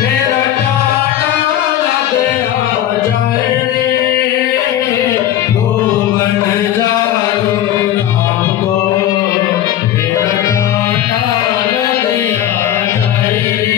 मेरा टाटा लगे आ जाए रे तू बन जाओ राम को मेरा टाटा लगे आ जाए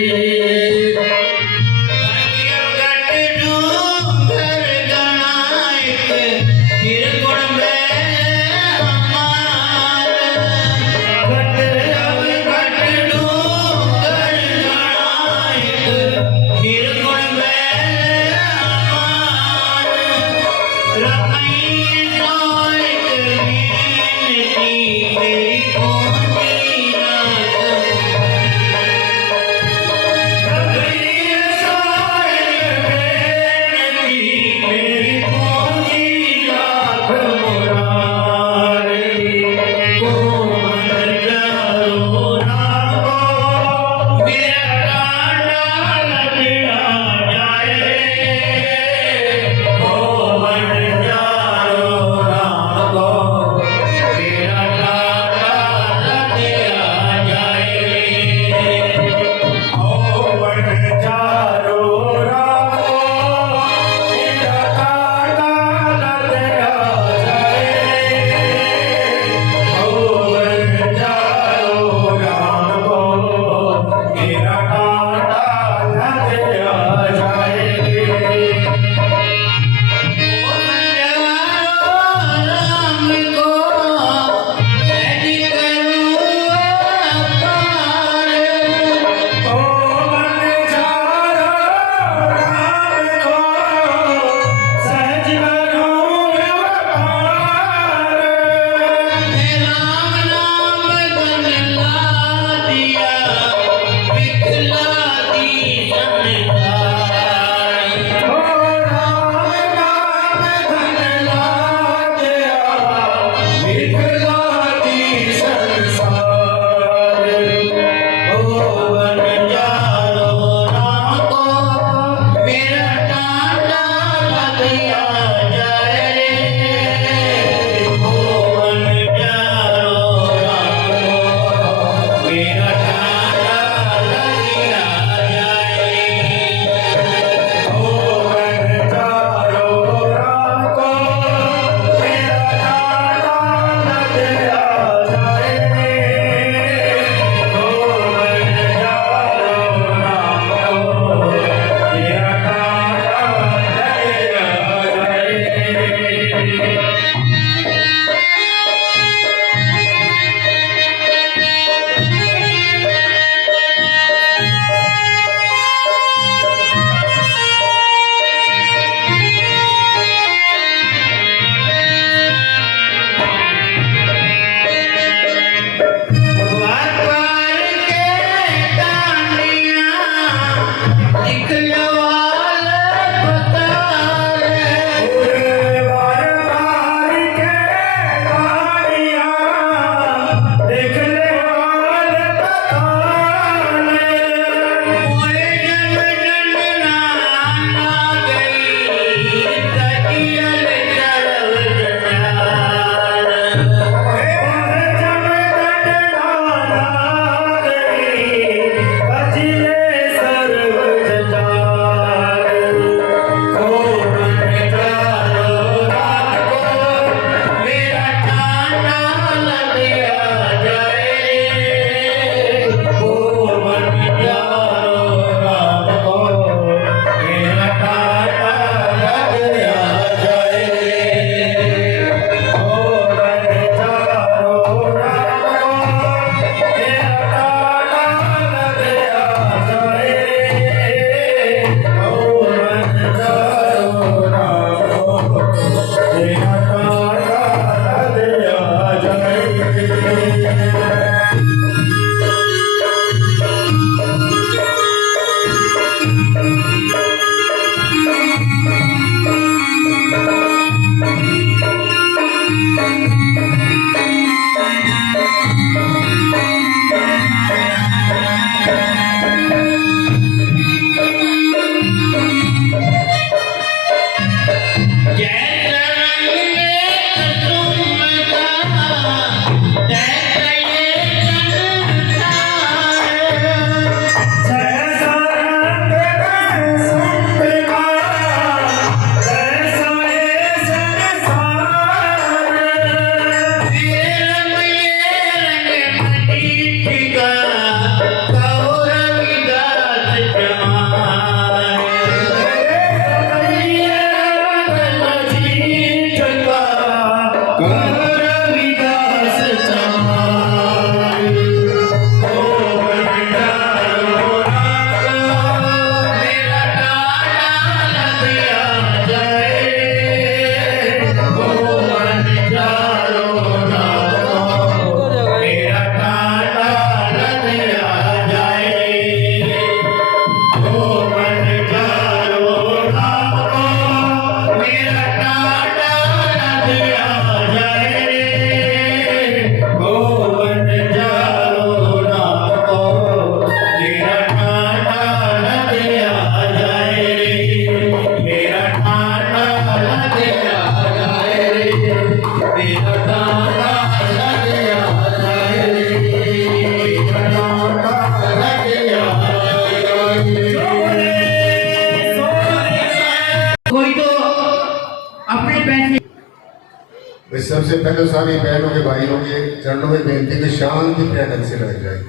सबसे पहले सारी बहनों के भाइयों के चरणों में बेनती कि शांति प्रिय ढंग से बैठ जाए।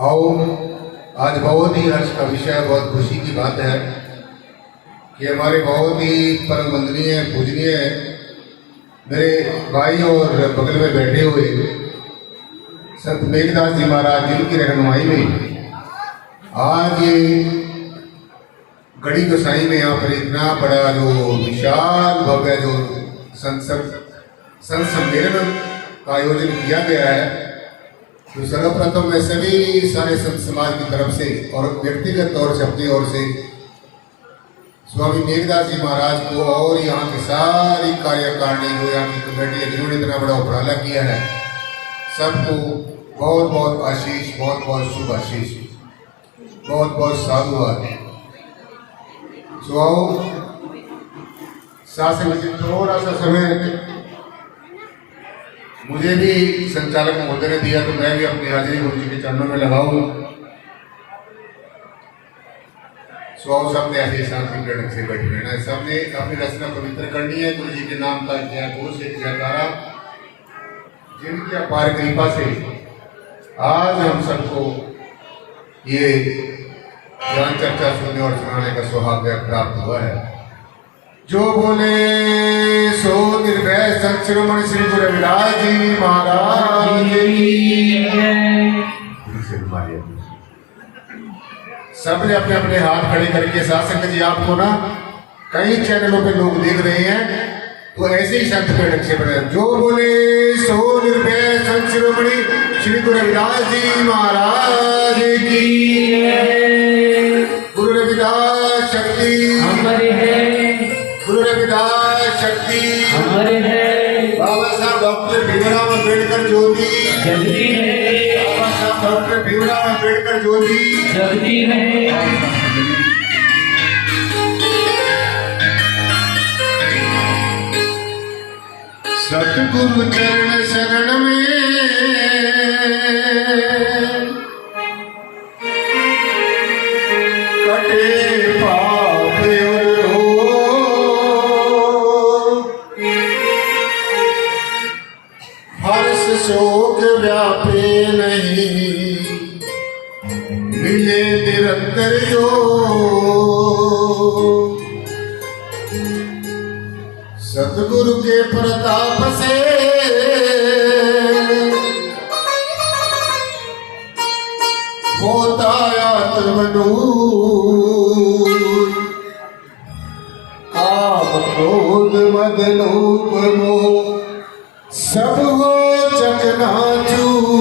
आओ, आज बहुत ही हर्ष का विषय, बहुत खुशी की बात है कि हमारे बहुत ही परम वंदनीय पूजनीय मेरे भाई और बगल में बैठे हुए संत मेघदास जी महाराज जिनकी रहनुमाई में आज गढ़ी गोसाई में यहाँ पर इतना बड़ा जो विशाल भव्य जो संत सम्मेलन का आयोजन किया गया है, तो सर्वप्रथम मैं सभी सारे संत समाज की तरफ से और व्यक्तिगत तौर से अपनी ओर से स्वामी मेघदास जी महाराज को और यहाँ की सारी कार्यकारिणी जो यहाँ की कमेटी है जिन्होंने इतना बड़ा उपराला किया है, सबको बहुत बहुत आशीष, बहुत बहुत शुभ आशीष, बहुत बहुत साधुवाद। सो आओ, शासन में थोड़ा सा समय मुझे भी संचालक महोदय ने दिया, तो मैं भी अपनी हाजिरी गुरु जी के चरणों में लगाऊं। सो आओ, सबने ऐसे शांति ढंग से बैठे रहना है, सबने अपनी रचना पवित्र करनी है। गुरु जी के नाम का जय घोष, एक जयकारा, जिनकी अपार कृपा से आज हम सबको ये ज्ञान चर्चा सुनने और सुनाने का सौभाग्य प्राप्त हुआ है। जो बोले सो निर्भय संत शिरोमणि श्री गुरु रविदास जी महाराज की। सबने अपने अपने हाथ खड़े करके, साथ संगत जी आपको ना कई चैनलों पे लोग देख रहे हैं, तो ऐसे ही संत पे ढंग से बने। जो बोले सो निर्भय संत शिरोमणि श्री गुरु रविदास जी महाराज की। गुरु रविदास शक्ति हमारे है, गुरु रविदास शक्ति हमारे है। बाबा साहब डॉक्टर भीमराव अम्बेडकर ज्योति जगती है, बाबा साहब डॉक्टर भीमराव अम्बेडकर ज्योति जगती है। सतगुरु चरण शरण में कटे पाप और रोग, हर्ष शोक व्यापे नहीं, मिले निरंतर योग। सतगुरु के प्रताप से होता आत्मनूर, काम क्रोध मद लोभ मोह सब हो चकनाचूर।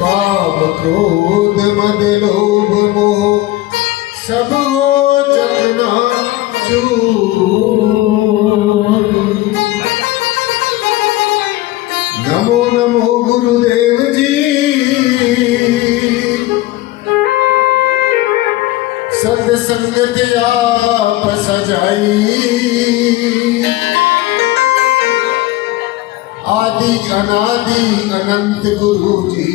काम क्रोध मद लोभ मोह सब हो चकनाचूर। नमो नमो गुरुदेव जी, सत्संगत आप सजाई। आदि अनादि अनंत गुरु जी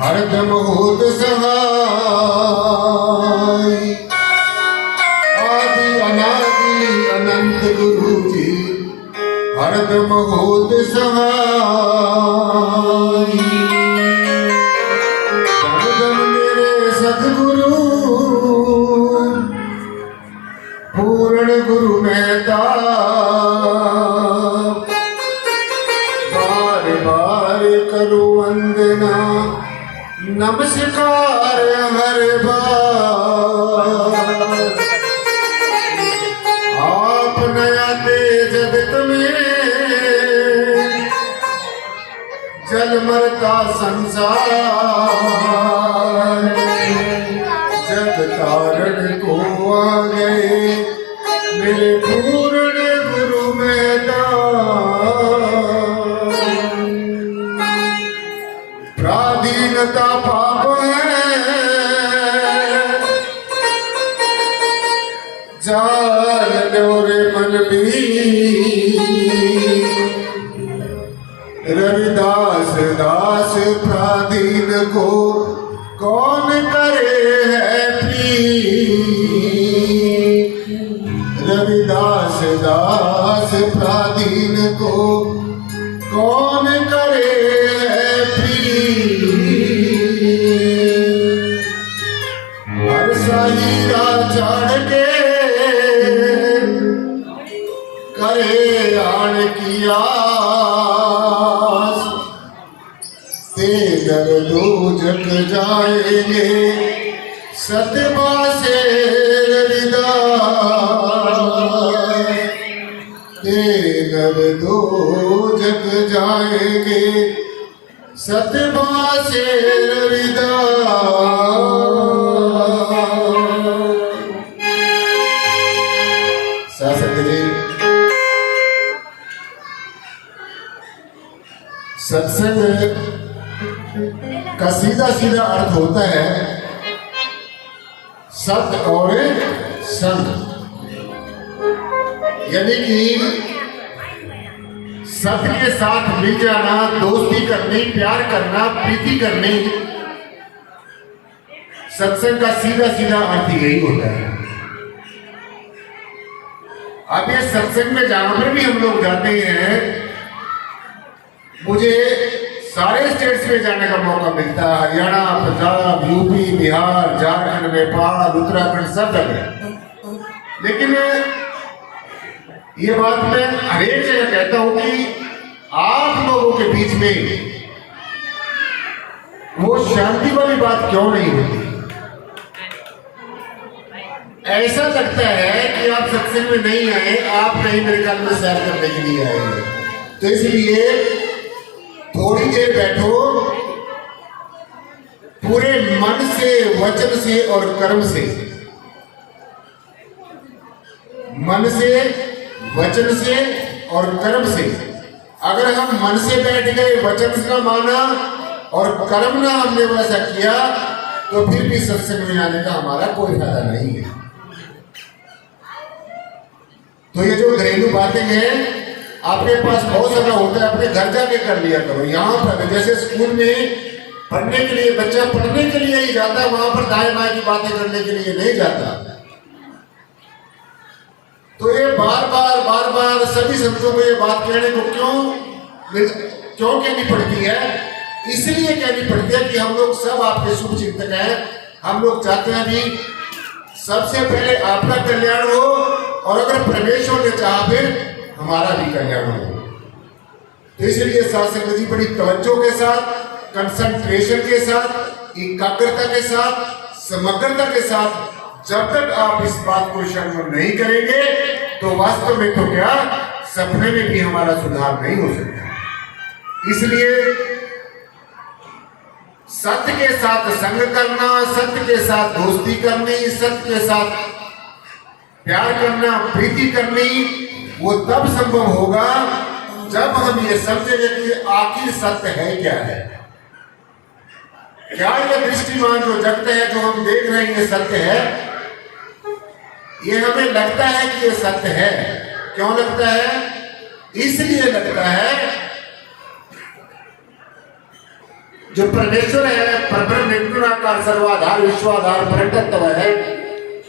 हरदम होत सहाय। आदि अनादि अनंत गुरु जी हरदम होत सहाय। धन मेरे सद्गुरु पूर्ण गुरु मेहता, बार बार करो वंदना नमस्कार हर बार। आप नया दे जगत में जल मरता संसार, जग तारण को आ गए मेरे पूर्ण गुरु मैदान। प्राधीनता पाप है, जान लो रे मन भी। रविदास दास प्राधीन को कौन करे है प्रीत। नर दो जग जाएंगे सतबा से रविदास ते नर दो जग जाएंगे सतबा से रविदास। शासक जी सत्संग का सीधा सीधा अर्थ होता है सत्य और संग, यानी कि सत्य के साथ मिल जाना, दोस्ती करनी, प्यार करना, प्रीति करनी, सत्संग का सीधा सीधा अर्थ यही होता है। अब ये सत्संग में जहां पर भी हम लोग जाते हैं, मुझे सारे स्टेट्स में जाने का मौका मिलता है, हरियाणा, पंजाब, यूपी, बिहार, झारखंड, नेपाल, उत्तराखंड, सब जगह। लेकिन ये बात मैं हर एक जगह कहता हूं कि आप लोगों के बीच में वो शांति वाली बात क्यों नहीं होती? ऐसा लगता है कि आप सत्संग में नहीं आए, आप नहीं मेरे ख्याल में सैर करने के लिए आए हैं। तो इसलिए थोड़ी देर बैठो, पूरे मन से, वचन से और कर्म से, मन से, वचन से और कर्म से। अगर हम मन से बैठ गए, वचन ना माना और कर्म ना हमने वैसा किया, तो फिर भी सत्संग में आने का हमारा कोई फायदा नहीं है। तो ये जो घरेलू बातें हैं, आपके पास बहुत सारा होता है, अपने घर जाके कर लिया करो। यहाँ पर जैसे स्कूल में पढ़ने के लिए बच्चा पढ़ने के लिए ही जाता है, वहां पर दाएं बाएं की बातें करने के लिए नहीं जाता। तो ये बार बार सभी संतों को ये बात कहने को क्यों कहनी पड़ती है? इसलिए कहनी पड़ती है कि हम लोग सब आपके शुभ चिंतक हैं। हम लोग चाहते हैं भी सबसे पहले आपका कल्याण हो, और अगर परमेश्वर ने चाहा फिर हमारा भी कल्याण हो। तो इसलिए शासक जी बड़ी तवज्जो के साथ, कंसंट्रेशन के साथ, एकाग्रता के साथ, समग्रता के साथ, जब तक आप इस बात को श्रवण नहीं करेंगे तो वास्तव में तो क्या, सपने में भी हमारा सुधार नहीं हो सकता। इसलिए सत्य के साथ संग करना, सत्य के साथ दोस्ती करनी, सत्य के साथ प्यार करना, प्रीति करनी, वो तब संभव होगा जब हम ये समझेंगे कि आखिर सत्य है क्या है। क्या ये दृष्टिमान जो जगत है, जो हम देख रहे हैं, ये सत्य है? ये हमें लगता है कि ये सत्य है। क्यों लगता है? इसलिए लगता है जो परमेश्वर है, परब्रह्म निर्गुणाकार सर्वाधार विश्वाधार परतत्व है,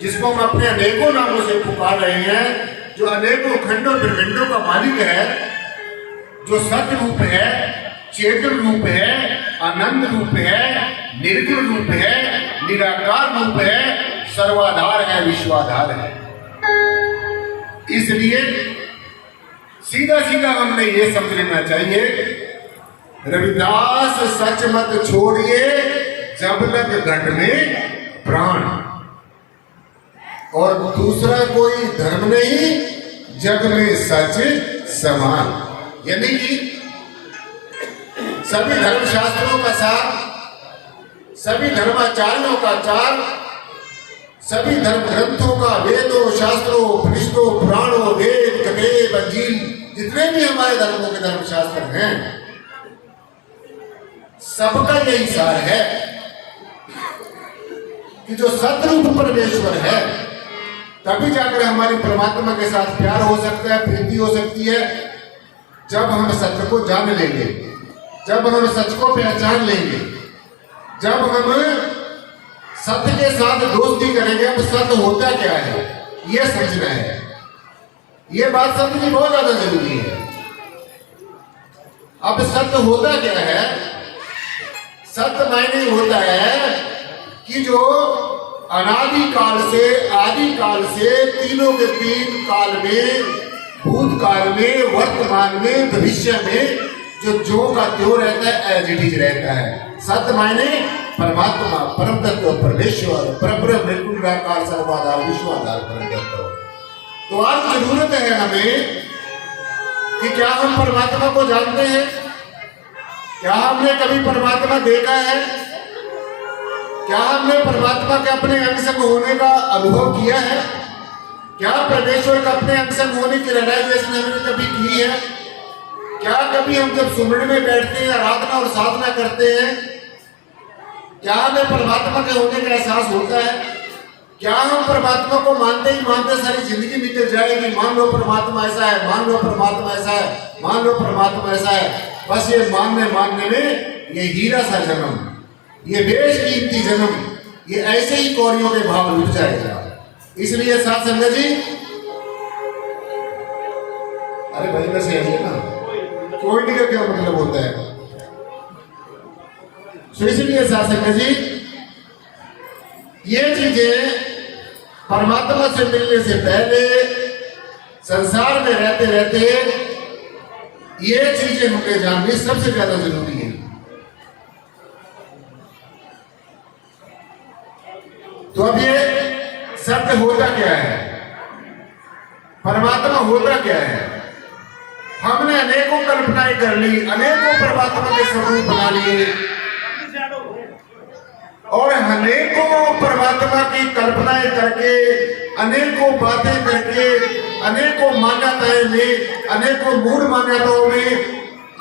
जिसको हम अपने अनेकों नामों से पुकार रहे हैं, जो अनेकों खंडों ब्रह्मांडों का मालिक है, जो सत्य रूप है, चेतन रूप है, आनंद रूप है, निर्गुण रूप है, निराकार रूप है, सर्वाधार है, विश्वाधार है। इसलिए सीधा सीधा हमने ये समझ लेना चाहिए, रविदास सच मत छोड़िए जब लग घट में प्राण, और दूसरा कोई धर्म नहीं जग में सच समान। यानी कि सभी धर्मशास्त्रों का सार, सभी धर्माचार्यों का चार, सभी धर्म ग्रंथों का, वेदों, शास्त्रों, उपनिषदों, पुराणों, वेद, कबीर, अंजील, जितने भी हमारे धर्मों के धर्मशास्त्र हैं, सबका यही सार है कि जो सतरूप परमेश्वर है, तभी जाकर हमारी परमात्मा के साथ प्यार हो सकता है, प्रीति हो सकती है, जब हम सत्य को जान लेंगे, जब हम सच को पहचान लेंगे, जब हम सत्य के साथ दोस्ती करेंगे। अब सत्य होता क्या है ये समझना है, ये बात समझनी बहुत ज्यादा जरूरी है। अब सत्य होता क्या है? सत्य मायने होता है कि जो अनादि काल से, आदि काल से, तीनों के तीन काल में, भूतकाल में, वर्तमान में, भविष्य में जो का त्यों रहता है, एज इट इज रहता है। सत्य मायने परमात्मा, परम तत्व, परमेश्वर, परब्रह्म, निर्गुण निराकार, सर्वाधार, विश्वाधार, परम तत्व। तो आज जरूरत है हमें कि क्या हम परमात्मा को जानते हैं? क्या हमने कभी परमात्मा देखा है? क्या हमने परमात्मा के अपने अंग संग होने का अनुभव किया है? क्या परमेश्वर का अपने अंग संग होने की रियलाइजेशन हमने कभी की है? क्या कभी हम जब सुमरन में बैठते हैं, आराधना और साधना करते हैं, क्या हमें परमात्मा के होने का एहसास होता है? क्या हम परमात्मा को मानते ही मानते सारी जिंदगी निकल जाएगी? मान लो परमात्मा ऐसा है, मान लो परमात्मा ऐसा है, मान लो परमात्मा ऐसा है। बस ये मानने में ये हीरा सा जन्म, ये बेशकीमती जन्म, ये ऐसे ही कौड़ियों के भाव लुट जाएगा। इसलिए साथ संगत जी, अरे भाई वैसे है ना, कोई का क्या मतलब होता है? तो इसलिए साथ संगत जी, ये चीजें परमात्मा से मिलने से पहले संसार में रहते रहते ये चीजें हमें जाननी सबसे ज्यादा जरूरी है। तो अब ये सत्य होता क्या है, परमात्मा होता क्या है? हमने अनेकों कल्पनाएं कर ली, अनेकों परमात्मा के स्वरूप बना लिए और अनेकों परमात्मा की कल्पनाएं करके, अनेकों बातें करके, अनेकों मान्यताएं में, अनेकों मूल मान्यताओं में,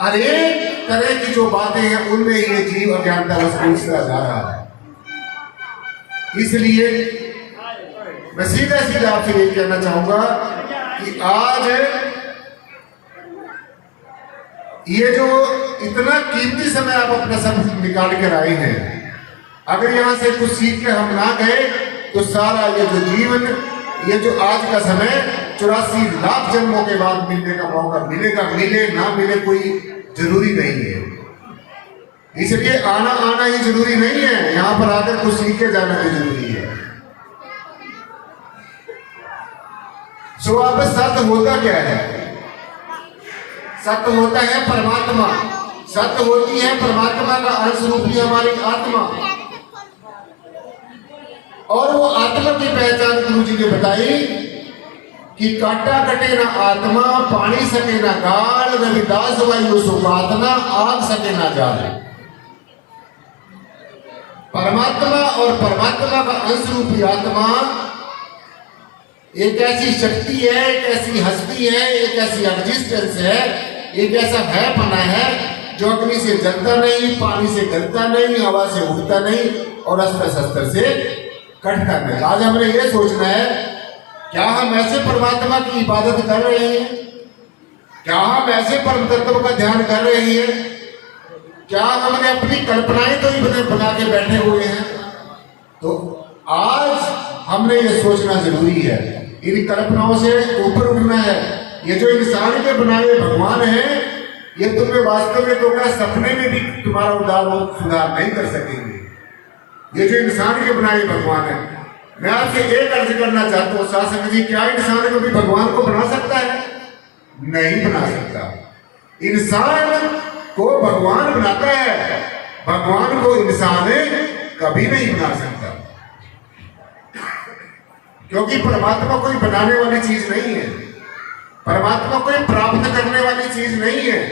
अनेक तरह की जो बातें हैं उनमें ये जीव अज्ञानता घुसता जा रहा है। इसलिए मैं सीधा सीधा आपसे ये कहना चाहूंगा कि आज ये जो इतना कीमती समय आप अपना सब निकाल कर आए हैं, अगर यहां से कुछ सीख के हम ना गए तो सारा ये जो जीवन, ये जो आज का समय 84 लाख जन्मों के बाद मिलने का मौका मिलेगा, मिले ना मिले कोई जरूरी नहीं है। इसलिए आना ही जरूरी नहीं है, यहां पर आकर कुछ सीख के जाना भी जरूरी है। सो अब सत्य होता क्या है? सत्य होता है परमात्मा, सत्य होती है परमात्मा का अंश रूपी हमारी आत्मा। और वो आत्मा की पहचान गुरु जी ने बताई कि काटा कटे ना आत्मा, पानी सके ना गाल, रविदास वायु सुखातना, आग सके ना जाल। परमात्मा और परमात्मा का अंश रूपी आत्मा एक ऐसी शक्ति है, एक ऐसी हस्ती है, एक ऐसी एग्जिस्टेंस है, एक ऐसा है पना है जो अग्नि से जलता नहीं, पानी से गलता नहीं, हवा से उड़ता नहीं और अस्त्र शस्त्र से कटता नहीं। आज हमें यह सोचना है, क्या हम ऐसे परमात्मा की इबादत कर रहे हैं? क्या हम ऐसे परम तत्व का ध्यान कर रहे हैं? क्या हमने अपनी कल्पनाएं तो ही बना के बैठे हुए हैं? तो आज हमने ये सोचना जरूरी है, इन कल्पनाओं से ऊपर उठना है। ये जो इंसान के बनाए भगवान हैं, ये तुम्हें वास्तव में तो क्या सपने में भी तुम्हारा उदार सुधार नहीं कर सकेंगे। ये जो इंसान के बनाए भगवान है, मैं आपसे एक अर्ज करना चाहता हूँ शासक जी, क्या इंसान कभी भगवान को बना सकता है? नहीं बना सकता। इंसान को भगवान बनाता है, भगवान को इंसान कभी नहीं बना सकता, क्योंकि परमात्मा कोई बनाने वाली चीज नहीं है, परमात्मा कोई प्राप्त करने वाली चीज नहीं है।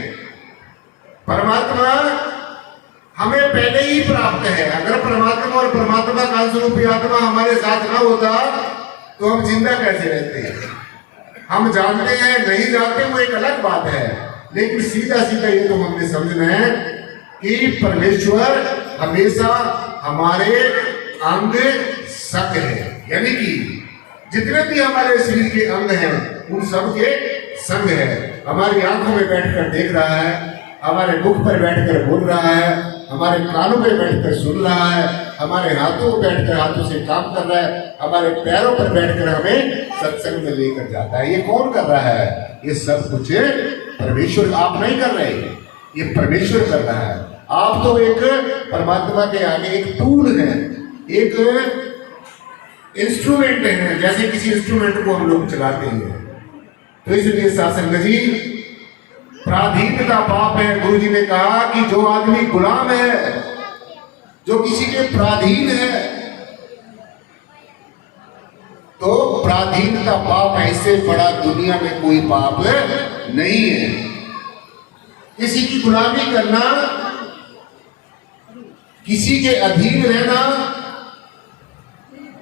परमात्मा हमें पहले ही प्राप्त है। अगर परमात्मा और परमात्मा का स्वरूप आत्मा हमारे साथ ना होता तो हम जिंदा कैसे रहते हैं? हम जानते हैं नहीं जानते वो एक अलग बात है, लेकिन सीधा सीधा ये तो हमने समझना है कि परमेश्वर हमेशा हमारे अंग संग है, यानी कि जितने भी हमारे शरीर के अंग हैं उन सब के संग है। हमारी आंखों में बैठकर देख रहा है, हमारे मुख पर बैठकर बोल रहा है, हमारे कानों पे बैठकर सुन रहा है, हमारे हाथों में बैठकर हाथों से काम कर रहा है, हमारे पैरों पर बैठकर हमें सत्संग में लेकर जाता है। ये कौन कर रहा है? ये सब कुछ परमेश्वर, आप नहीं कर रहे, ये परमेश्वर कर रहा है। आप तो एक परमात्मा के आगे एक टूल है, एक इंस्ट्रूमेंट है, जैसे किसी इंस्ट्रूमेंट को हम लोग चलाते हैं। तो इसलिए शासन जी, पराधीनता पाप है। गुरु जी ने कहा कि जो आदमी गुलाम है, जो किसी के पराधीन है, तो पराधीनता पाप है। इससे बड़ा दुनिया में कोई पाप नहीं है। किसी की गुलामी करना, किसी के अधीन रहना,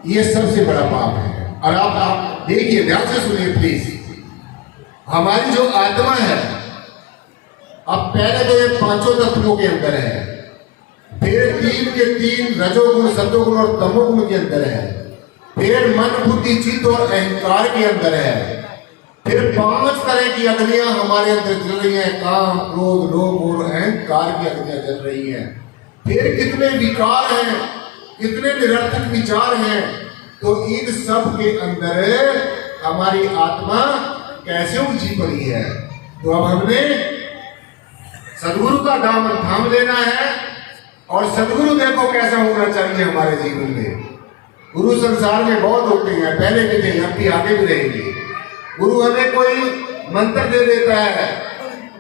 यह सबसे बड़ा पाप है। और आप देखिए, ध्यान से सुनिए प्लीज। हमारी जो आत्मा है, अब पहले तो ये पांचों तत्वों के अंदर है, फिर तीन के तीन रजोगुण, सतोगुण और तमोगुण के अंदर है, फिर मन, बुद्धि, चित्त और अहंकार के अंदर है, फिर 5 तरह की अग्नियां हमारे अंदर जल रही हैं, काम, क्रोध, लोभ और अहंकार की अग्नियां जल रही हैं। फिर कितने विकार हैं, कितने निरर्थक विचार हैं। तो इन सब के अंदर हमारी आत्मा कैसे उलझी पड़ी है। तो अब हमने सदगुरु का दामन थाम लेना है। और सदगुरु देखो कैसा होना चाहिए हमारे जीवन में। गुरु संसार में बहुत होते हैं, पहले भी थे, अब भी आगे भी रहेंगे। गुरु हमें कोई मंत्र दे देता है,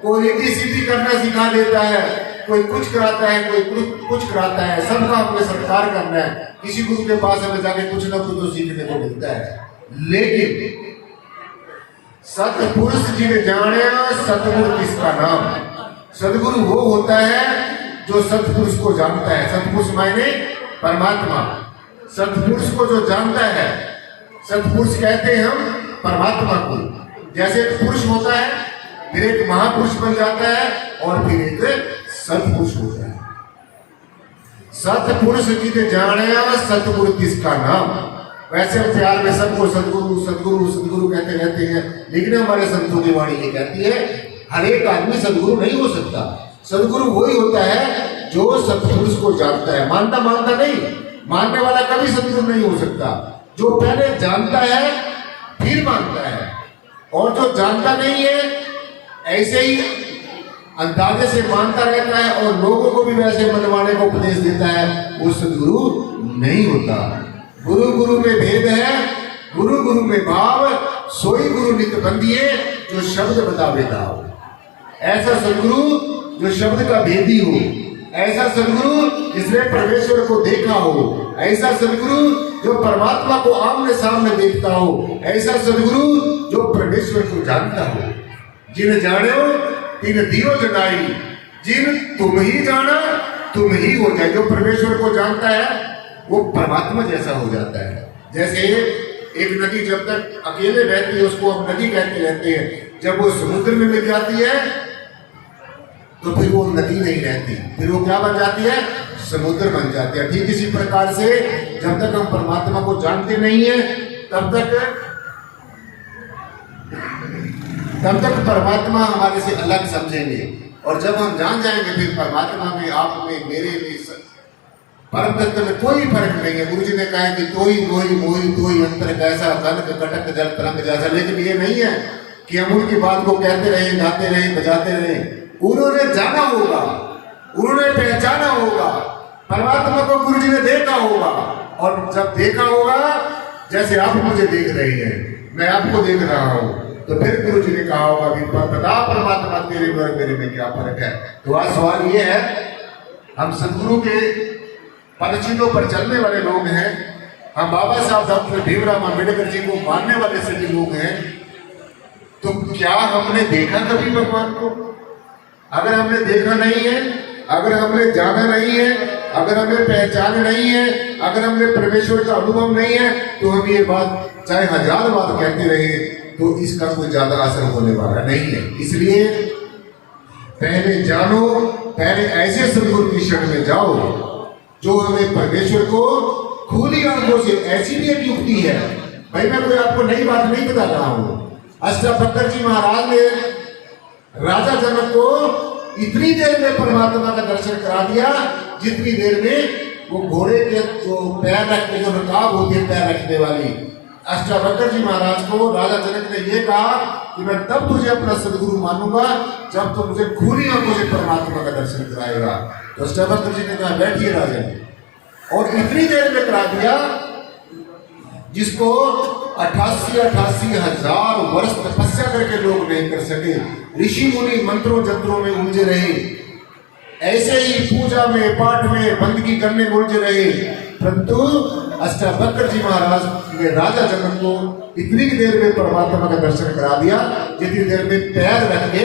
कोई रिद्धि सिद्धि करना सिखा देता है, कोई कुछ कराता है, कोई कुछ कराता है। सबका हमें सत्कार करना है। किसी गुरु के पास हमें जाके कुछ ना कुछ तो सीखने को मिलता है। लेकिन सतपुरुष जिन्हें जाने, सतगुरु किसका नाम। सदगुरु वो होता है जो सतपुरुष को जानता है। सतपुरुष मायने परमात्मा। सतपुरुष को जो जानता है, सतपुरुष कहते हैं हम परमात्मा को। जैसे एक पुरुष होता है, फिर एक महापुरुष बन जाता है, और फिर एक सतपुरुष होता है। सतपुरुष जिन्हें जाने, सतगुरु किसका नाम। वैसे प्यार में सबको सदगुरु सदगुरु सदगुरु कहते रहते हैं, लेकिन हमारे संतों की वाणी ये कहती है, हर एक आदमी सदगुरु नहीं हो सकता। सदगुरु वही होता है जो सतपुरुष को जानता है। मानता नहीं, मानने वाला कभी सदगुरु नहीं हो सकता। जो पहले जानता है फिर मानता है, और जो जानता नहीं है ऐसे ही अंदाजे से मानता रहता है और लोगों को भी वैसे मनवाने को उपदेश देता है, वो सदगुरु नहीं होता। गुरु गुरु में भेद है, गुरु गुरु में भाव, सोई गुरु नित बंदिए, जो शब्द बतावे दाव। ऐसा सदगुरु जो शब्द का भेदी हो, ऐसा सदगुरु जिसने परमेश्वर को देखा हो, ऐसा सदगुरु जो परमात्मा को आमने सामने देखता हो, ऐसा सदगुरु जो परमेश्वर को जानता हो। जिन जाने तिन दियो जनाई, जिन तुम ही जाना तुम ही हो जाए। जो परमेश्वर को जानता है वो परमात्मा जैसा हो जाता है। जैसे एक नदी जब तक अकेले बहती है उसको हम नदी कहते रहते हैं, जब वो समुद्र में मिल जाती है तो फिर वो नदी नहीं रहती, फिर वो क्या बन जाती है, समुद्र बन जाती है। ठीक इसी प्रकार से जब तक हम परमात्मा को जानते नहीं है तब तक परमात्मा हमारे से अलग समझेंगे, और जब हम जान जाएंगे फिर परमात्मा में, आप में, मेरे में, परम तत्व में कोई फर्क नहीं है। गुरु जी ने कहा कि तोई मोही मोही तोई अंतर कैसा, कनक कटक जल तरंग जैसा। लेकिन ये नहीं है कि हम उनकी बात को कहते रहे, गाते रहे, बजाते रहे। उन्होंने जाना होगा, उन्होंने पहचाना होगा, परमात्मा को गुरु जी ने देखा होगा, और जब देखा होगा, जैसे आप मुझे देख रहे हैं, मैं आपको देख रहा हूं, तो फिर गुरु जी ने कहा होगा कि बता परमात्मा तेरे में मेरे में क्या फर्क है। तो आज सवाल ये है, हम सदगुरु के पदचिन्हों पर चलने वाले लोग हैं, हम बाबा साहब डॉक्टर भीमराव अम्बेडकर जी को मानने वाले सभी लोग हैं, तो क्या हमने देखा कभी भगवान को? अगर हमने देखा नहीं है, अगर हमने जाना नहीं है, अगर हमें पहचान नहीं है, अगर हमने परमेश्वर का अनुभव नहीं है, तो हम ये बात चाहे 1000 बार कहते रहे तो इसका कोई ज्यादा असर होने वाला नहीं है। इसलिए पहले जानो, पहले ऐसे सदगुरु की शरण में जाओ जो हमें परमेश्वर को खुली आंखों से, ऐसी भी एक युक्ति है भाई, मैं कोई आपको नई बात नहीं बता रहा हूं। अष्टावक्र जी महाराज ने राजा जनक को इतनी देर में परमात्मा का दर्शन करा दिया जितनी देर में वो घोड़े के जो पैर रखने, जो रकाब होती है पैर रखने वाली, अष्टावक्र जी महाराज को राजा जनक ने ये कहा कि मैं तब तुझे अपना सदगुरु मानूंगा जब तो मुझे खुली आंखों से परमात्मा का दर्शन कराएगा। तो अष्टावक्र जी ने कहा बैठिए राजा, और इतनी देर में करा दिया जिसको 88 हजार वर्ष तपस्या करके लोग नहीं कर सके। ऋषि मुनि मंत्रों जंत्रों में उलझे रहे, ऐसे ही पूजा में पाठ में बंदगी करने में उलझे रहे, परंतु अष्टावक्र जी महाराज ने राजा जनक को इतनी देर में परमात्मा का दर्शन करा दिया जितनी देर में पैर रख के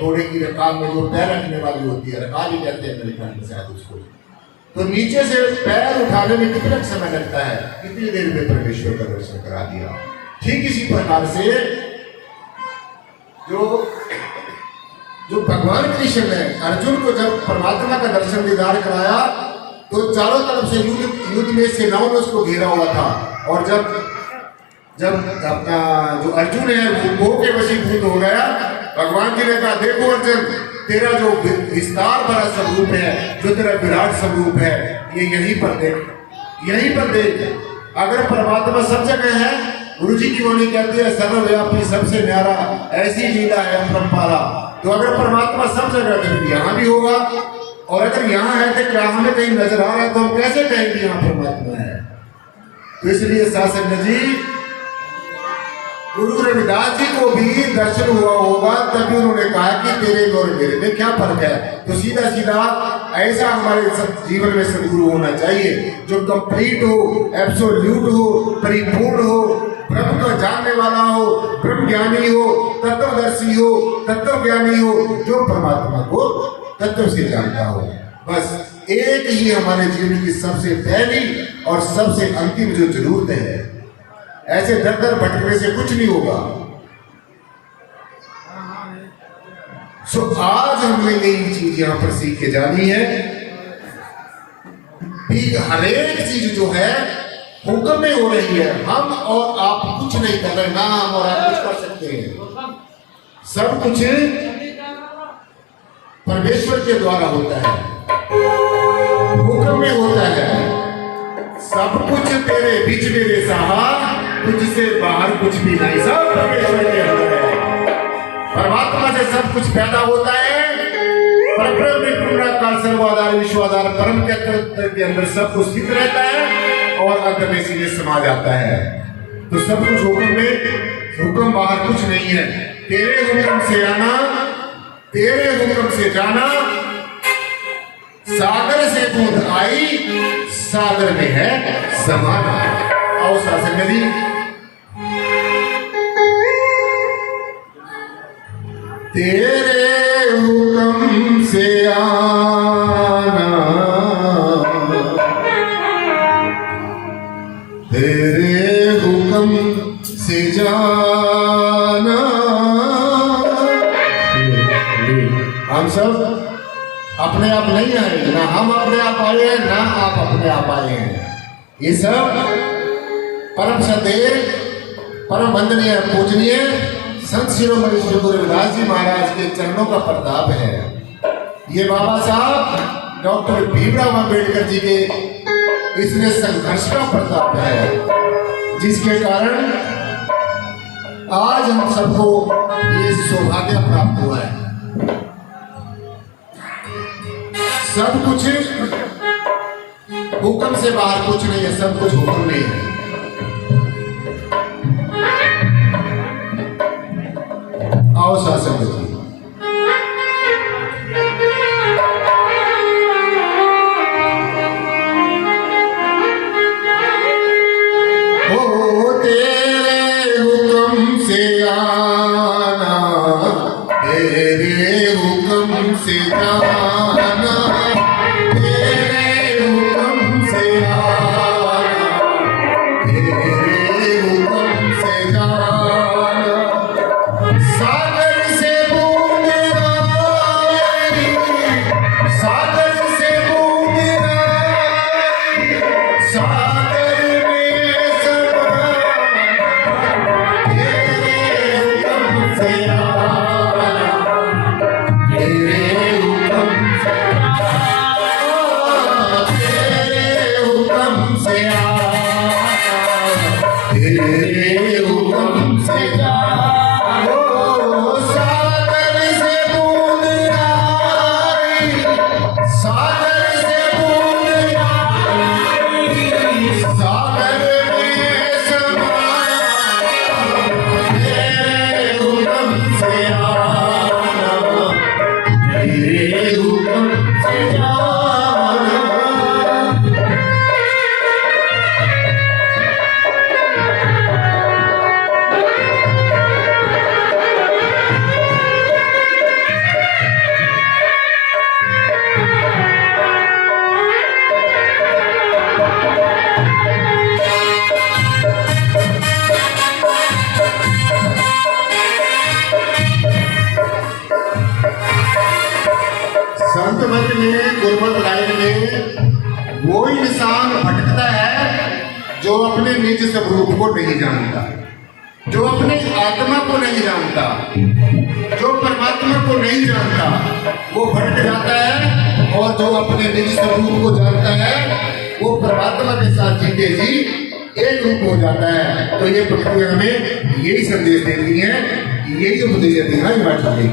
घोड़े की रकाब में जो पैर रखने वाली होती है, रकाब ही कहते हैं मेरे ख्याल में शायद उसको, तो नीचे से पैर उठाने में कितना समय लगता है, कितनी देर में परमेश्वर का दर्शन करा दिया। ठीक इसी प्रकार से जो भगवान कृष्ण ने अर्जुन को जब परमात्मा का दर्शन दीदार कराया तो चारों तरफ से युद्ध में सेनाओं ने उसको घेरा हुआ था, और जब अपना जो अर्जुन है वो मोह के वशीभूत हो गया, भगवान जी ने कहा देखो अर्जुन, तेरा जो विस्तार भरा स्वरूप है, जो तेरा विराट स्वरूप है, ये यहीं पर देख। अगर परमात्मा सब जगह है, गुरु जी की वाणी कहती है सर्वव्यापी सबसे न्यारा, ऐसी लीला है अपरंपारा। तो अगर परमात्मा सब जगह है तो यहाँ भी होगा, और अगर यहाँ है तो क्या हमें कहीं नजर आ रहा है तो हम कैसे कहेंगे यहाँ परमात्मा है। तो इसलिए शासन जी गुरु रविदास जी को भी दर्शन हुआ होगा, तभी उन्होंने कहा कि तेरे और मेरे में क्या फर्क है। तो सीधा सीधा ऐसा हमारे जीवन में सदगुरु होना चाहिए जो कंप्लीट हो, एब्सोल्यूट हो, परिपूर्ण हो, ब्रह्म को जानने वाला हो, ब्रह्म ज्ञानी हो, तत्वदर्शी हो, तत्वज्ञानी हो, जो परमात्मा को तत्व से जानता हो। बस एक ही हमारे जीवन की सबसे पहली और सबसे अंतिम जो जरूरत है। ऐसे दर दर भटकने से कुछ नहीं होगा। सो आज हमने यही चीज यहां पर सीख के जानी है कि हरेक चीज जो है हुक्म में हो रही है, हम और आप कुछ नहीं कर रहे, ना हम और आप कुछ कर सकते हैं। सब कुछ परमेश्वर के द्वारा होता है, हुक्म में होता है। सब कुछ तेरे बीच मेरे साहा, तुझसे बाहर कुछ भी नहीं, सब परमेश्वर के अंदर है। परमात्मा से सब कुछ पैदा होता है, परब्रह्म निर्गुणाकार सर्वाधार विश्वाधार परम के अंदर सब कुछ स्थित रहता है और अंत में सीधे समा जाता है। तो सब कुछ हुक्म में, हुक्म बाहर कुछ नहीं है। तेरे हुक्म से आना, तेरे हुक्म से जाना, सागर से बूंद आई, सागर में है समाना। आओ शासन नदी, तेरे हुक्म से आना, तेरे हुक्म से जाना। हम सब अपने आप नहीं आए, ना हम अपने आप आए हैं, ना आप अपने आप आए हैं। ये सब परम सदैव, परम वंदनीय, पूजनीय संत शिरोमणि श्री गुरु रविदास जी महाराज के चरणों का प्रताप है। ये बाबा साहब डॉक्टर भीमराव अम्बेडकर जी के इसमें संघर्ष का प्रताप है, जिसके कारण आज हम सबको ये सौभाग्य प्राप्त हुआ है। सब कुछ हुक्म से बाहर कुछ नहीं है, सब कुछ हुक्म में है। आओ शासन जी, हो तेरे हुक्म से आना, तेरे हुक्म से जाना, तेरे हुक्म से आना, तेरे हुक्म से जाना। सागर से बूंद आई, सागर से बूंद आई, सागर में समा, तेरे हुक्म से आना, तेरे हुक्म से आना, तेरे हुक्म से आना, तेरे हुक्म से जाना। सागर से बूंद आई, सागर में वो इंसान भटकता है जो अपने निज स्वरूप को नहीं जानता, जो अपने आत्मा को नहीं जानता, जो परमात्मा को नहीं जानता, वो भटक जाता है। और जो अपने निज स्वरूप को जानता है वो परमात्मा के साथ जीते जी एक रूप हो जाता है। तो ये पंक्तियां हमें यही संदेश देती हैं, यही उपदेश देती है हिमाचल जी।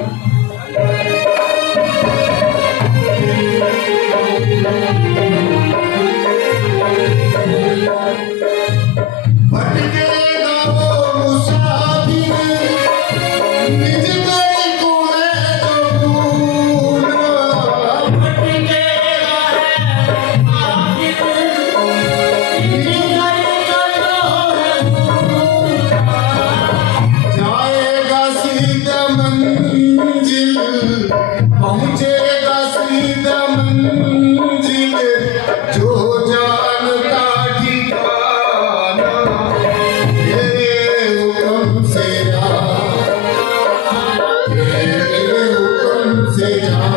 भटकेगा वो मुसाफिर, निज दर को है जो भूलना। भटकेगा है मुसाफिर, निज दर को है भूलना। जाएगा सीधा मंजिल, पहुंचेगा सीधा मंजिल, जो जानता ठिकाना तेरे हुक्म से तेरे हुक्म से ओ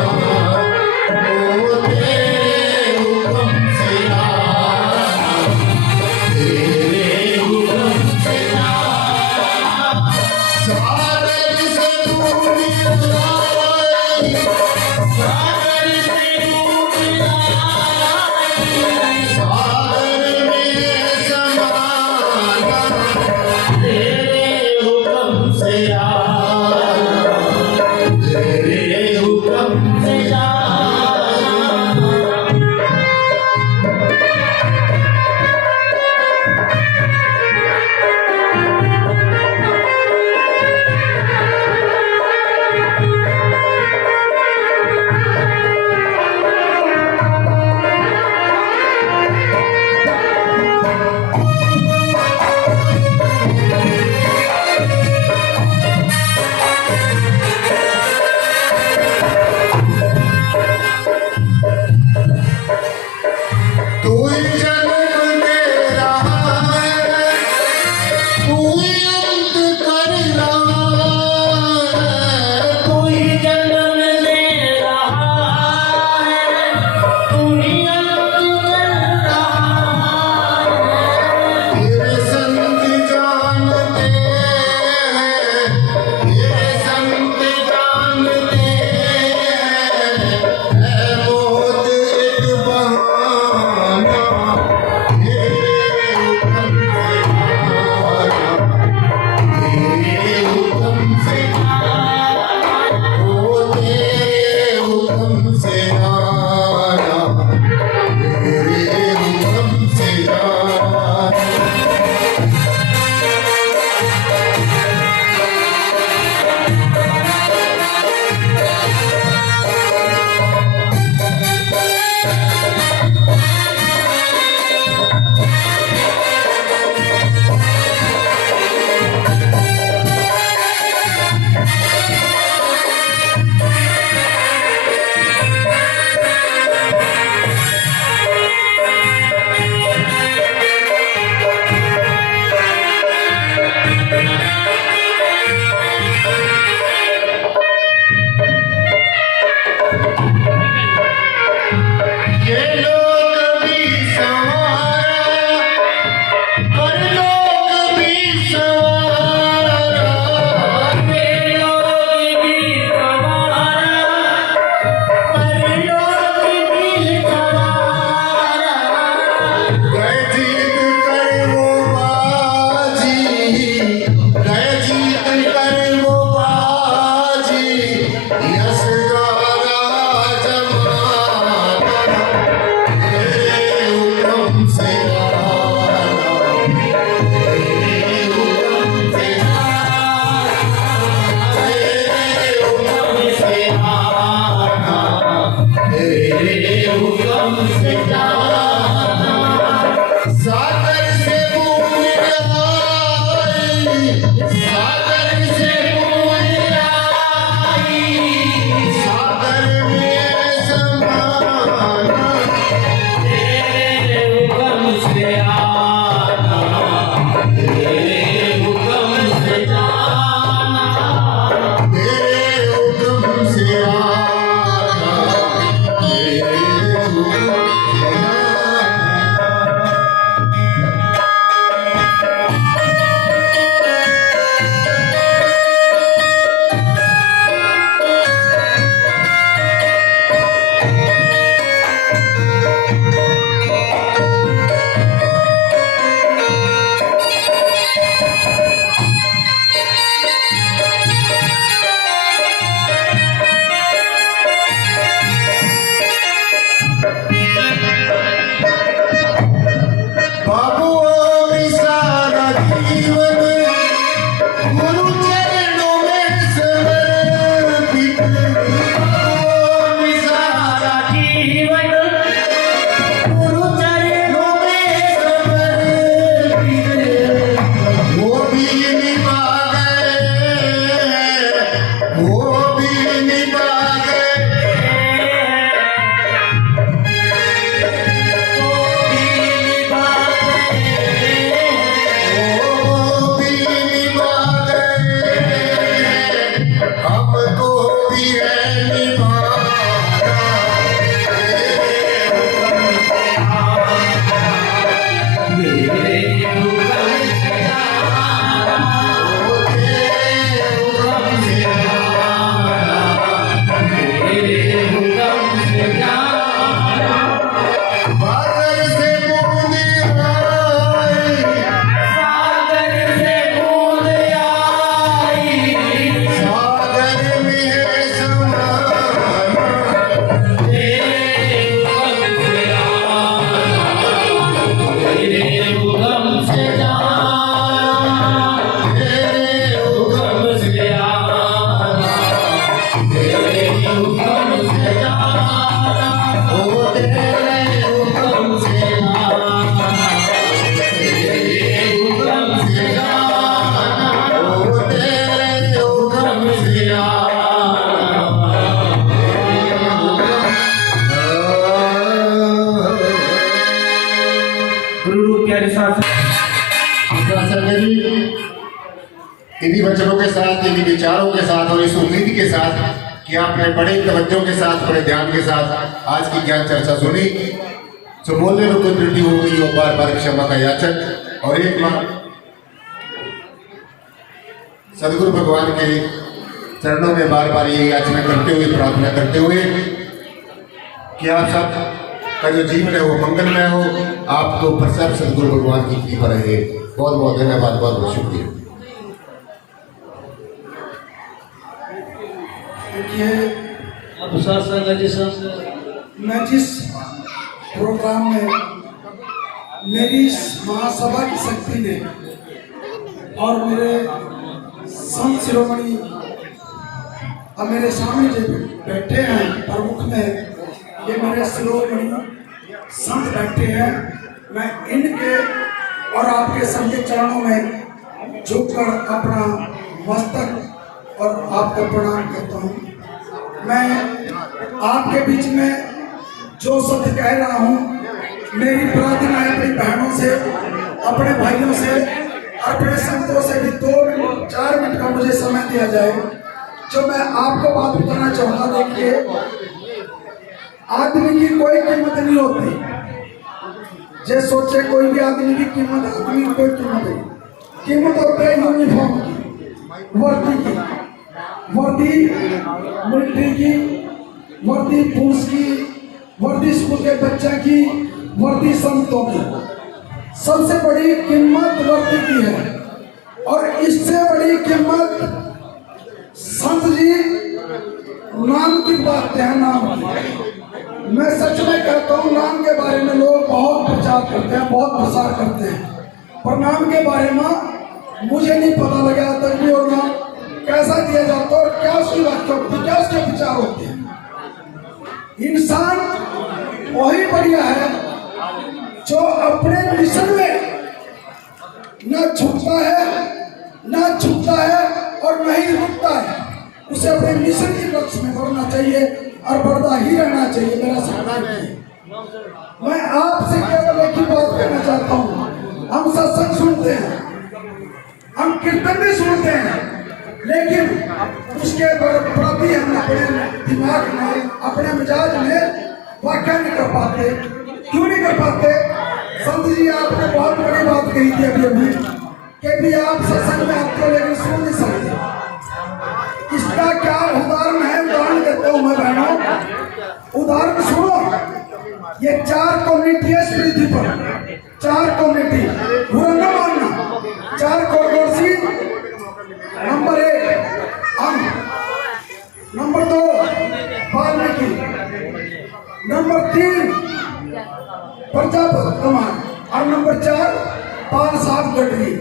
तेरे हुक्म से तेरे हुक्म से सागर से दुनिया आई, सागर से डूबना सागर में समाना तेरे हुक्म से आना, तेरे हुक्म से आना। तू ही जन्म दे रहा है, तू ही अंत कर रहा है। तू ही जन्म दे रहा है, तू ही अंत कर रहा है। तेरे संत जानते हैं, तेरे संत जानते हैं, है मौत एक बहाना गुरु रूप प्यारे साथ जी इन्हीं वचनों के साथ, इन्हीं विचारों के साथ और इस उम्मीद के साथ कि आपने बड़े तवज्जो के साथ, बड़े ध्यान के साथ आज की ज्ञान चर्चा सुनी। जो बोलने में कोई त्रुटि हो गई हो, बार बार क्षमा का याचक और एक बार सदगुरु भगवान के चरणों में बार बार ये याचना करते हुए, प्रार्थना करते हुए कि आप सब का जो जीवन है वो मंगलमय हो, आपको प्रसन्न सदगुरु भगवान की कृपा रहे। बहुत बहुत धन्यवाद, बहुत बहुत शुक्रिया। अब सत्संग जी सब मैं जिस प्रोग्राम में मेरी इस महासभा की शक्ति ने और मेरे संत शिरोमणि अब मेरे सामने जो बैठे हैं प्रमुख में, ये मेरे शिरोमणि संत बैठे हैं, मैं इनके और आपके सबके चरणों में झुककर अपना मस्तक और आपको प्रणाम करता हूँ। मैं आपके बीच में जो शब्द कह रहा हूँ, मेरी प्रार्थना है अपनी बहनों से, अपने भाइयों से, अपने संतों से भी 2 मिनट 4 मिनट का मुझे समय दिया जाए। जो मैं आपको बात बताना चाहूँगा, देखिए आदमी की कोई कीमत नहीं होती। जे सोचे कोई भी आदमी की कीमत, आदमी की कोई कीमत नहीं। कीमत होती है यूनिफॉर्म की, वर्दी की, वर्दी मिलिट्री की, वर्दी पुलिस की, वर्दी स्कूल के बच्चे की, वर्दी संतों की। सबसे बड़ी कीमत वर्दी की है और इससे बड़ी कीमत संत जी नाम की बात है। नाम की मैं सच में कहता हूँ, नाम के बारे में लोग बहुत प्रचार करते हैं, बहुत प्रसार करते हैं, पर नाम के बारे में मुझे नहीं पता लगा तक भी और नाम कैसा दिया जाता है और क्या उसकी व्याख्या होती है, क्या उसके विचार होते हैं। इंसान वही बढ़िया है जो अपने मिशन में न झुकता है, न झुकता है और न ही रुकता है। उसे अपने मिशन की लक्ष्य में बढ़ना चाहिए और बढ़ता ही रहना चाहिए। मेरा सवाल है, मैं आपसे केवल एक ही बात कहना चाहता हूँ। हम सत्संग सुनते हैं, हम कीर्तन भी सुनते हैं, लेकिन उसके प्रति हम अपने दिमाग में, अपने मिजाज में व्याख्या नहीं कर पाते। क्यों नहीं कर पाते? संत जी आपने बहुत बड़ी बात कही थी अभी कि भी आप सत्संग में आते हो लेकिन सुन नहीं सकते। इसका क्या उदाहरण है? उदाहरण देता हूँ मैं बहनों, उदाहरण सुनो। ये 4 कम्युनिटी है इस पृथ्वी पर, 4 कम्युनिटी, बुरा न मानना। 4 कौरसी, नंबर 1 हम, नंबर 2 वाल्मीकि, नंबर 3 प्रजापत कुमार और नंबर 4 पाल साहब गढ़वी।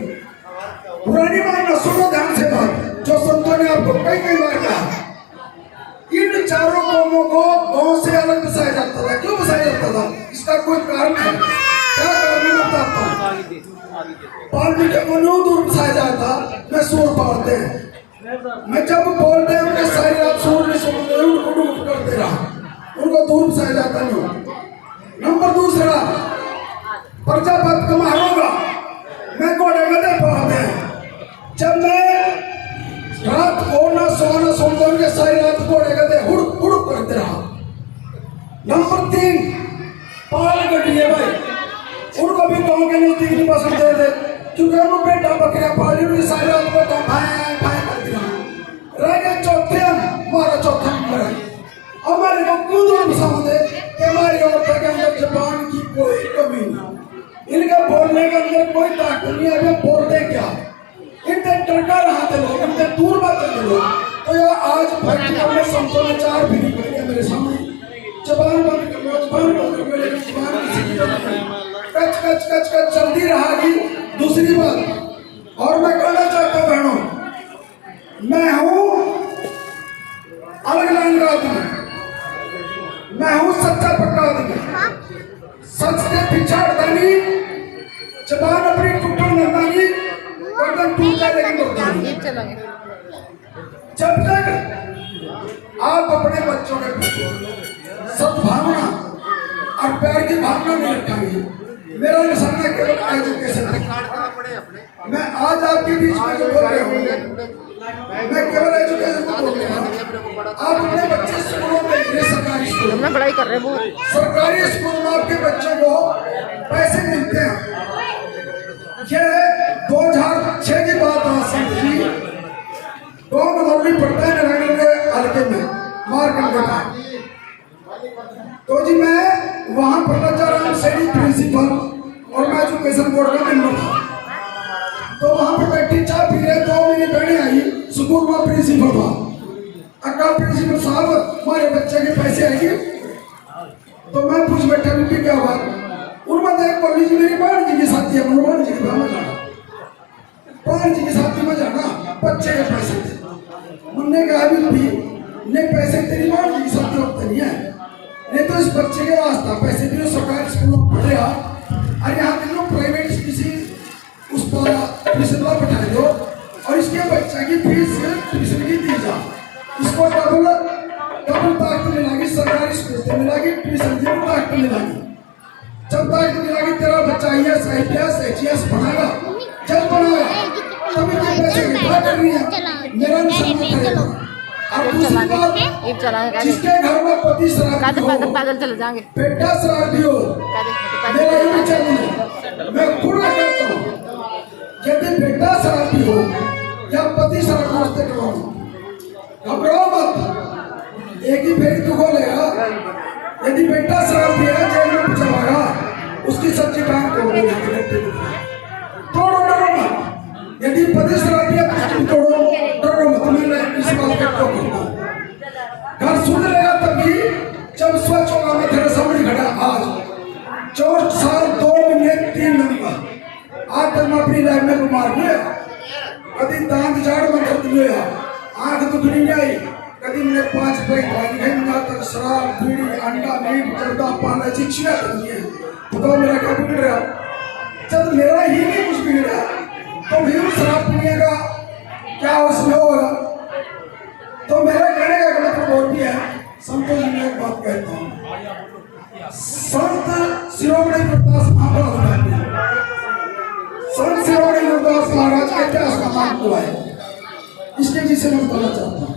बुरा नहीं मानना, सुनो ध्यान से बात जो संतों ने आपको कई बार कहा। इन 4 कौमों को गांव से अलग बसाया जाता था। क्यों बसाया जाता था? इसका कोई कारण है। क्या कारण है बताता हूँ। वाल्मीकि को नो दूर बसाया जाता, मैं सूर पालते हैं, मैं जब बोलते हैं उनके सारी रात सूर नहीं सुनते, उनको डूब करते रहा, उनको दूर बसाया जाता नहीं। नंबर 2 प्रजापत कुमारों का मैं घोड़े गधे पालते हैं। जब मैं रात को ना सोना सुनते उनके सारी रात घोड़े गधे हुड़क हुड़क करते रहा। नंबर 3 पाल गड्ढिए भाई, उनको भी गाँव के नजदीक नहीं पसंद थे, क्योंकि उन्होंने बेटा बकरियां पाली, उनकी सारी रात को तो भाई भाई करती रहा। रह गए चौथे, हमारा चौथा नंबर है। हमारे को क्यों दूर पसंद है कि हमारी औरतों के अंदर जबान की कोई कमी नहीं, इनके बोलने के अंदर कोई ताकत नहीं है। वे बोलते क्या, इनसे डरका रहा थे लोग, इनसे दूर बात करते लोग। तो यार आज भक्ति में संतों ने 4 पीढ़ी पहले मेरे सामने जबान बंद कर लो, जबान बंद कर लो, जबान किसी की कच कच कच कच चलती रहा। दूसरी बात और मैं कहना चाहता हूँ बहनों, मैं हूँ अलग लाइन का आदमी, मैं हूँ सच्चा पक्का आदमी, सच के पीछे हटता नहीं, जबान अपनी टूटन लगता नहीं, गर्दन टूट जाए लेकिन डरता नहीं। जब तक आप अपने बच्चों के प्रति सद्भावना और प्यार की भावना नहीं रखेंगे, मेरा निशाना केवल एजुकेशन है। मैं आज आपके बीच में जो बोल रहा हूँ मैं केवल एजुकेशन को बोल रहा हूँ। आप अपने बच्चे स्कूलों में भेजिए, सरकारी स्कूलों में पढ़ाई कर रहे हैं। सरकारी स्कूल में आपके बच्चों को पैसे मिलते हैं। ये 2006 की बात है संत जी, गाँव में पड़ता है नारायण के हल्के में मारकंडे का। तो जी मैं वहाँ पढ़ना चाह रहा हूँ, सेडी प्रिंसिपल, और मैं एजुकेशन बोर्ड का मेंबर था। तो वहाँ पर बैठी चाय पी रहे, 2 मेरी बहनें आई, स्कूल में प्रिंसिपल था। अक्का प्रिंसिपल साहब हमारे बच्चे के पैसे आएंगे? तो मैं पूछ बैठा भी क्या बात? उन्होंने एक बोली जी मेरी बहन जी की शादी है, बहन जी की में जाना, बहन जी की शादी में जाना, बच्चे के पैसे थे। उन्होंने कहा भी नहीं पैसे तेरी बहन जी की शादी होते नहीं है, नहीं तो इस बच्चे के वास्ते पैसे भी सरकारी स्कूलों में पढ़े और यहाँ के लोग प्राइवेट किसी उस पर ट्यूशन बैठा दो और इसके बच्चे की फीस ट्यूशन की दी जा। इसको डबल ताकत मिलेगी, सरकारी स्कूल से मिलेगी, ट्यूशन की ताकत मिलेगी। जब ताकत मिलेगी तेरा बच्चा IAS IPS HES बनाएगा, जब बनाएगा तभी तो पैसे की बात करनी है। मेरा निशान और दूसरी बात, जिसके घर में पति शराबी हो, पैदल चले जाएंगे, बेटा शराबी हो, मेरा ये विचार नहीं, मैं खुद कहता हूँ यदि बेटा शराबी हो या पति शराबी होते करो घबराओ मत, एक ही फेरी तू खोलेगा। यदि बेटा शराबी है जेल में पहुंचाएगा, उसकी सच्ची बैंक तोड़ो, डरो मत। यदि पति शराबी है उसकी तोड़ो, डरो मत। मैं इस बात को कहता हूँ, घर सुधरेगा तभी जब स्वच्छ होगा। मैं तेरे सामने खड़ा आज 4 साल 2 महीने 3 महीने आज तक मैं अपनी लाइफ में बीमार हुए, कभी दांत झाड़ में दर्द हुए, आंख दुखनी नहीं आई, कभी मैंने 5 रुपए खाई नहीं, मैं तक शराब बीड़ी अंडा मीट जर्दा पान ऐसी चीजें करनी है। तो मेरा क्या बिगड़ रहा? जब मेरा ही नहीं कुछ बिगड़ा तो भी शराब पीने का क्या उसमें होगा? तो मेरा कहने का मतलब और भी है। संतोष जी मैं एक बात कहता हूँ, संत शिरोमणि गुरुदास महाराज, संत शिरोमणि गुरुदास महाराज का इतिहास का नाम हुआ है, इसके विषय में बताना चाहता हूँ।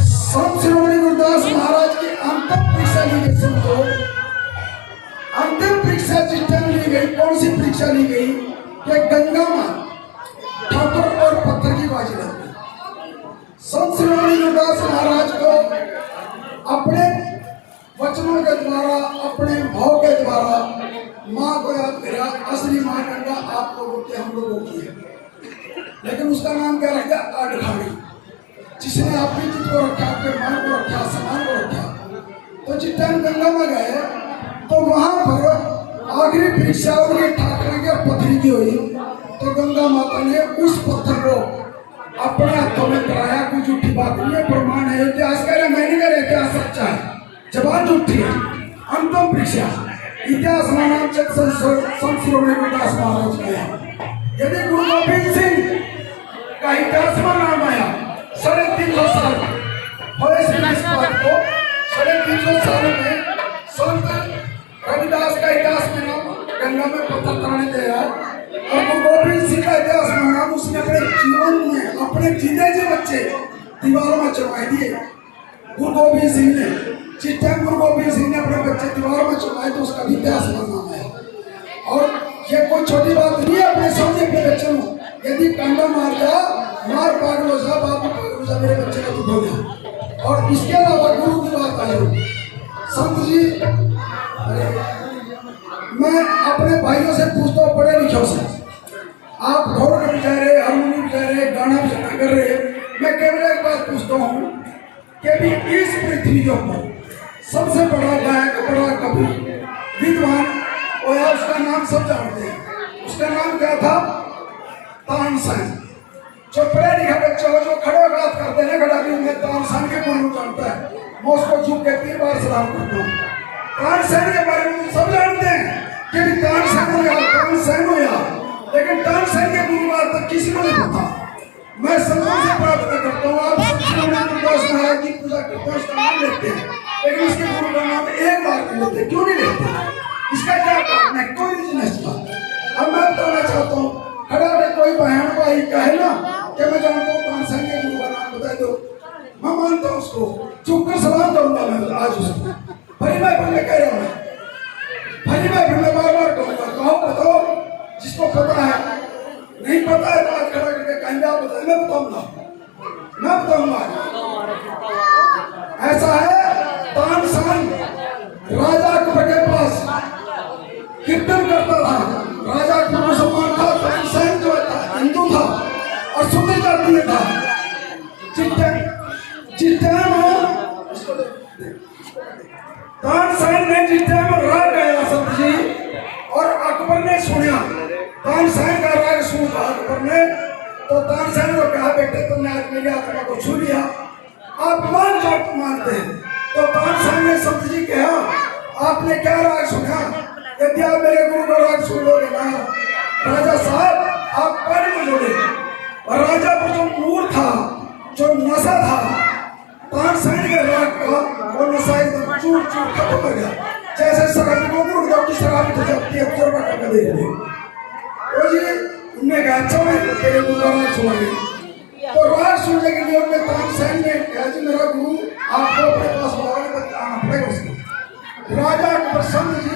संत शिरोमणि गुरुदास महाराज की अंतिम परीक्षा ली गई, संतो अंतिम परीक्षा जिस टाइम ली गई, कौन सी परीक्षा ली गई कि गंगा मां ठाकुर और पत्थर की बाजी लगी। संत शिरोमणि गुरुदास महाराज को अपने वचनों के द्वारा, अपने भाव के द्वारा माँ को याद करा। असली माँ गंगा आप लोगों की, हम लोगों की है, लेकिन उसका नाम क्या रखा? अडखाड़ी, जिसने आपकी चित्त को रखा, आपके मन को रखा, समान को रखा। तो जिस टाइम गंगा में गए तो वहां पर आखिरी परीक्षा उनके ठाकरे के पथरी की हुई। तो गंगा माता ने उस पत्थर को अपने हाथों में कराया। कोई झूठी बात नहीं है, प्रमाण है, इतिहास कह रहे, मैं नहीं कह रहा, इतिहास सच्चा है, जबान झूठी है। अंतिम परीक्षा इतिहास में नाम संत शिरोमणि गुरुदास महाराज का है। यदि गुरु गोविंद सिंह का इतिहास में नाम आया 350 साल और इस बात को 350 साल में संत रविदास का इतिहास में नाम गंगा में पत्थर तराने दे रहा है। और गुरु गोविंद सिंह का इतिहास में नाम उसने अपने जीवन में अपने जीते जी बच्चे दीवारों में चढ़वाए दिए। गुरु गोविंद सिंह ने जिस टाइम गुरु गोविंद सिंह ने अपने बच्चे दीवारों में चढ़वाए तो उसका इतिहास में नाम है। और ये कोई छोटी बात नहीं है अपने सामने अपने बच्चे को यदि कांडा मार जा, मार पागल हो जा, बाप पागल हो जा, मेरे बच्चे का दुख हो गया। और इसके अलावा गुरु की बात आई, संत जी मैं अपने भाइयों से पूछता हूँ, पढ़े लिखे से, आप ढोल बजा रहे, हारमोनियम बजा रहे, गाना बजाना कर रहे, मैं केवल एक बात पूछता हूँ कि भी इस पृथ्वी के ऊपर सबसे बड़ा गायक, बड़ा कवि, विद्वान और उसका नाम सब जानते हैं, उसका नाम क्या था? तानसेन। जो पढ़े लिखे बच्चे हो, जो खड़े बात करते हैं खड़ा भी उन्हें तानसेन के गुण जानता है। मैं उसको झुक के 3 बार सलाम करता हूँ। तानसेन के बारे में सब जानते हैं कि तानसेन हो या, लेकिन तानसेन के गुरु बात तक किसी को नहीं पता। मैं संतों से प्रार्थना करता हूँ, आप गुरुदास महाराज की पूजा करते हैं, उसका नाम लेते हैं, लेकिन इसके गुरु का नाम एक बार नहीं लेते। क्यों नहीं लेते? इसके इसका क्या कारण है? कोई रीजन इसका। अब मैं बताना चाहता हूँ, खड़े कोई बहन भाई कहे ना कि मैं जानता हूँ तानसेन के गुरु का नाम बता दो, मैं मानता हूँ उसको, चुप कर सलाम करूंगा मैं आज उसको। भरी महफिल में कह रहा हूँ, भरी महफिल में बार बार कहूँगा, कहो बताओ जिसको पता है, नहीं पता है तो आज खड़ा करके कहेंगे आप बताइए, मैं बताऊंगा। ऐसा है, तानसेन राजा अकबर के पास कीर्तन करता था, राजा अकबर मुसलमान था, तानसेन जो था हिंदू था और शुद्ध जाति में था। तानसेन ने जिस टाइम राग गाया संत जी और अकबर ने सुना, तानसेन का राग सुना अकबर ने, तो तानसेन को कहा बेटे तुमने आज मेरी आत्मा को छू लिया, आप मान जो मानते हैं। तो तानसेन ने संत जी कहा आपने क्या राग सुना? यदि आप मेरे गुरु का राग सुन लोगे ना राजा साहब आप पानी में जोड़े। और राजा पर जो नूर था, जो नशा था तानसेन के राग का, वो नशा एकदम चूर चूर खत्म हो गया, जैसे शराबी को गुरु की शराब हो जाती है, तजुर्बा करके देख लो। तो जी उन्होंने कहा अच्छा मैं तेरे गुरु का राग सुनाऊंगी। तो राग सुनने के लिए उन्होंने तानसेन ने कहा जी मेरा गुरु आपको अपने पास बुलाने पर आना पड़ेगा उसको। राजा अकबर संत जी